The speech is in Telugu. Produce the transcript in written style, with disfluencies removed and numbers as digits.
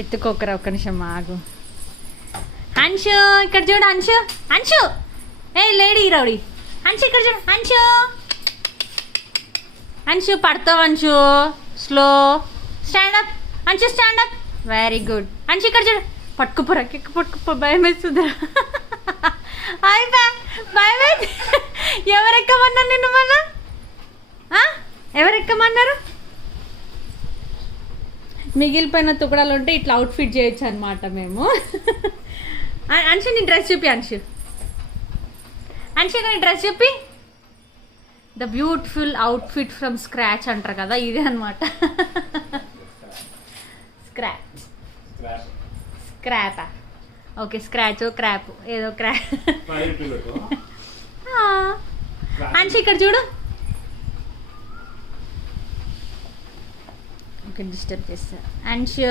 ఎత్తుకోకరా, ఒక్క నిమిషం ఆగు. అంశు ఇక్కడ చూడు, అంశు అంశు, ఏ లేడీ రౌడీ, అంశు ఇక్కడ చూడు, అంశు అంశు పడతావు, Anshu slow, stand up, Anshu stand up, very good. Anshu ఇక్కడ చూడు, పట్టుకుపోరా, పట్టుకుపో, భయం వేస్తుందిరా. భయం ఎవరు ఎక్కమన్నారు నిన్ను? మన ఎవరు ఎక్కమన్నారు? మిగిలిపోయిన తుకడాలు ఉంటే ఇట్లా అవుట్ఫిట్ చేయొచ్చు అనమాట మేము. అంశు నీ డ్రెస్ చూపి, అంశు నీ డ్రెస్ చూపి. The beautiful outfit from scratch అంటారు కదా, ఇదే అనమాట. స్క్రాపా? ఓకే, స్క్రాచ్ క్రాప్ ఏదో క్రాప్. అంశు ఇక్కడ చూడు. ఓకే, డిస్టర్బ్ చేస్తా అంశు.